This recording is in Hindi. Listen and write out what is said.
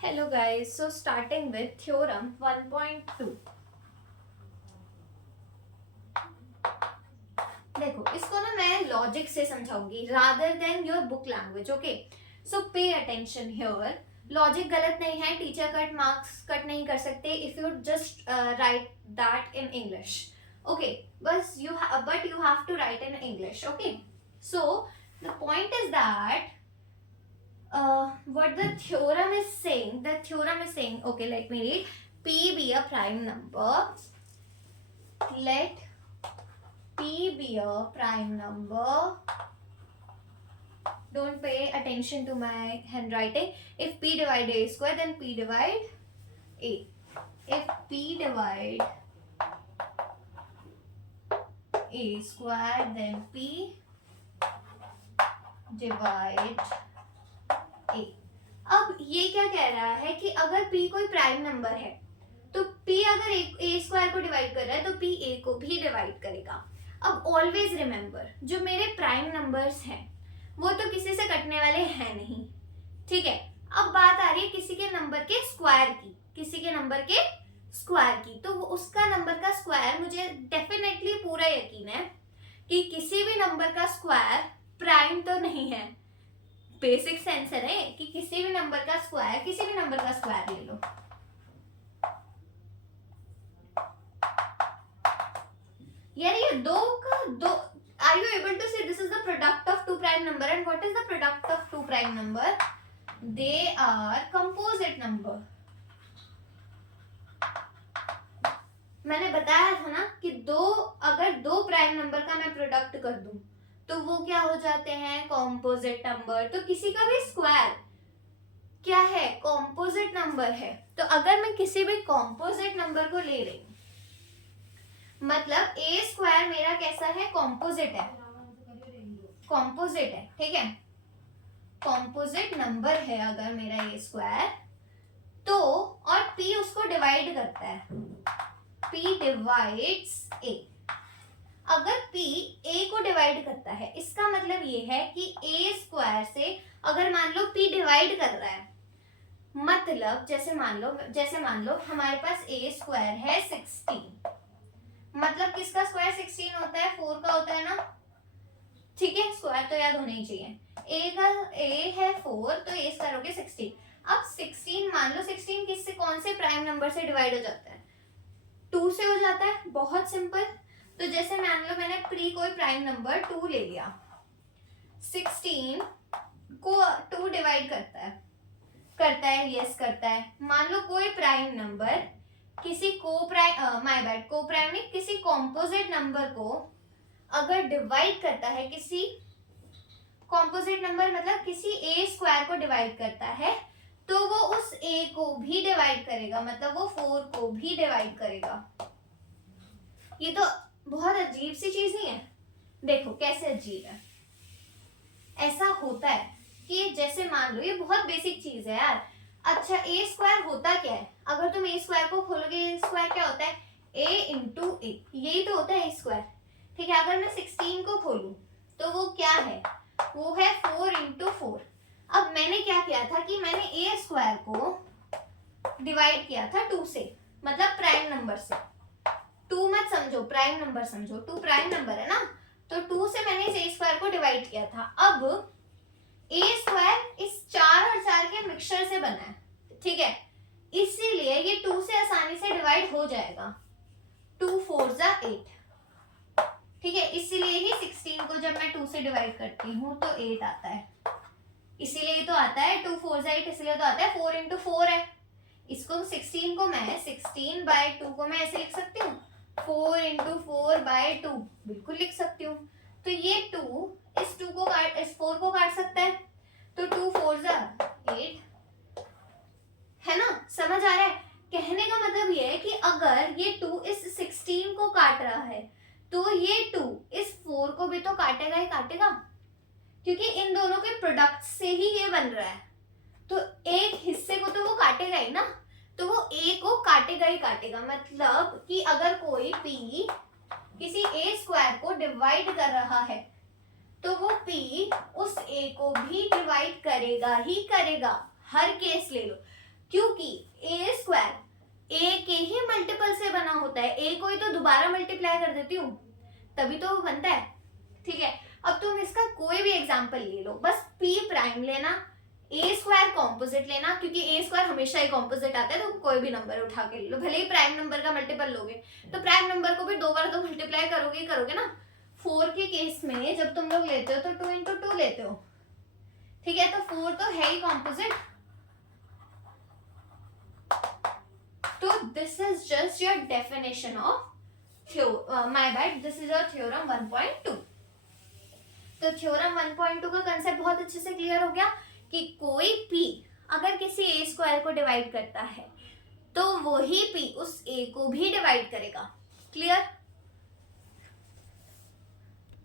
Hello guys, so starting with theorem 1.2. देखो इसको ना मैं लॉजिक से समझाऊंगी rather than your book language. Okay, so pay attention here. Logic गलत नहीं है, टीचर कट मार्क्स कट नहीं कर सकते if you just write that in English. Okay, बस but you have to write in English. Okay, so the point is that what the theorem is saying, okay, let me read. P be a prime number. Let P be a prime number. Don't pay attention to my handwriting. If P divide A square, then P divide A. If P divide A square, then P divide A. अब ये क्या कह रहा है कि अगर P कोई प्राइम नंबर है तो P अगर A स्क्वायर को डिवाइड कर रहा है तो P A को भी डिवाइड करेगा. अब ऑलवेज रिमेंबर, जो मेरे प्राइम नंबर्स हैं वो तो किसी से कटने वाले हैं नहीं. ठीक है, अब बात आ रही है किसी के नंबर के स्क्वायर की, तो उसका नंबर का स्क्वायर मुझे डेफिनेटली पूरा यकीन है कि किसी भी नंबर का स्क्वायर प्राइम तो नहीं है. बेसिक सेंस है कि किसी भी नंबर का स्क्वायर ले लो. यार ये दो are you able to say this is the product of two prime number. And what is the product of two prime number? They are composite number. मैंने बताया था ना कि अगर दो प्राइम नंबर का मैं प्रोडक्ट कर दूं तो वो क्या हो जाते हैं? Composite number. तो किसी का भी स्क्वायर क्या है? कॉम्पोजिट नंबर है. तो अगर मैं किसी भी कॉम्पोजिट नंबर को ले रही हूं, मतलब ए स्क्वायर मेरा कैसा है? कॉम्पोजिट है. ठीक है, कॉम्पोजिट नंबर है अगर मेरा ए स्क्वायर, तो और पी उसको डिवाइड करता है. पी डिवाइड्स ए. अगर P A को डिवाइड करता है इसका मतलब ये है कि A स्क्वायर से अगर मान लो P डिवाइड कर रहा है, मतलब जैसे मान लो हमारे पास A स्क्वायर है 16. मतलब किसका स्क्वायर 16 होता है? 4 का होता है ना. ठीक है, स्क्वायर तो याद होना ही चाहिए. A है 4 तो A स्क्वायर हो गया 16. अब 16 मान लो 16 किससे, कौन से प्राइम नंबर से डिवाइड हो जाता है? 2 से हो जाता है. बहुत सिंपल. तो जैसे मान लो मैंने कोई प्राइम नंबर 2 ले लिया, 16 को 2 डिवाइड करता है. यस करता है. मान लो कोई प्राइम नंबर किसी किसी कॉम्पोजिट नंबर को अगर डिवाइड करता है, किसी कॉम्पोजिट नंबर मतलब किसी ए स्क्वायर को डिवाइड करता है, तो वो उस ए को भी डिवाइड करेगा, मतलब वो 4 को भी डिवाइड करेगा. ये तो बहुत अजीब सी चीज नहीं है? देखो कैसे अजीब है. ऐसा होता है कि जैसे मान लो, ये बहुत बेसिक चीज है यार. अच्छा, ए स्क्वायर होता क्या है? अगर तुम ए स्क्वायर को खोलोगे, ए स्क्वायर क्या होता है? ए इंटू ए. यही तो होता है ए स्क्वायर. ठीक है, अगर मैं 16 को खोलूं तो वो क्या है? वो है 4 इंटू 4. अब मैंने क्या किया था कि मैंने ए स्क्वायर को डिवाइड किया था 2 से, मतलब प्राइम नंबर से. 2 मत समझो, प्राइम नंबर समझो. 2 प्राइम नंबर है ना, तो 2 से मैंने इस ए स्क्वायर को डिवाइड किया था. अब ए स्क्वायर इस 4 और 4 के मिक्सचर से बना है. ठीक है, इसीलिए ये 2 से आसानी से डिवाइड हो जाएगा. 2 4 जा 8. ठीक है, इसीलिए ही 16 को जब मैं 2 से डिवाइड करती हूँ तो 8 आता है. इसीलिए तो आता है 2 4 जा 8, इसलिए तो आता है 4 इंटू 4 है. इसको 16 को मैं 16 बाय 2 को मैं ऐसे लिख सकती हूँ, 4 इंटू 4 बाय 2 बिल्कुल लिख सकती हूँ. तो ये 2 इस 4 को काट सकता है, तो 2 4 जा 8 है ना. समझ आ रहा है? कहने का मतलब ये है कि अगर ये 2 इस 16 को काट रहा है तो ये 2 इस 4 को भी तो काटेगा ही काटेगा, क्योंकि इन दोनों के प्रोडक्ट से ही ये बन रहा है. तो एक हिस्से को तो वो काटेगा ही ना, तो वो ए को काटेगा ही काटेगा. मतलब कि अगर कोई पी किसी ए स्क्वायर को डिवाइड कर रहा है तो वो पी उस ए को भी डिवाइड करेगा ही करेगा. हर केस ले लो. क्योंकि ए स्क्वायर ए के ही मल्टीपल से बना होता है, ए को ही तो दोबारा मल्टीप्लाई कर देती हूँ तभी तो वो बनता है, ठीक है। अब तुम इसका कोई भी एग्जांपल ले लो, बस पी प्राइम लेना, ए स्क्वायर कॉम्पोजिट लेना, क्योंकि ए स्क्वायर हमेशा ही कॉम्पोजिट आता है, तो कोई भी नंबर उठा के ले लो, भले ही प्राइम नंबर का मल्टीपल लोगे तो प्राइम नंबर को भी दो बार तो मल्टीप्लाई करोगे ना। 4 के केस में जब तुम लोग लेते हो तो 2 इंटू 2 लेते हो, ठीक है, तो 4 तो है ही कॉम्पोजिट। तो this is just your definition of my bad, this is your theorem 1.2। तो थ्योरम 1.2 का कंसेप्ट बहुत अच्छे से क्लियर हो गया कि कोई p अगर किसी a स्क्वायर को डिवाइड करता है तो वही p उस a को भी डिवाइड करेगा। क्लियर?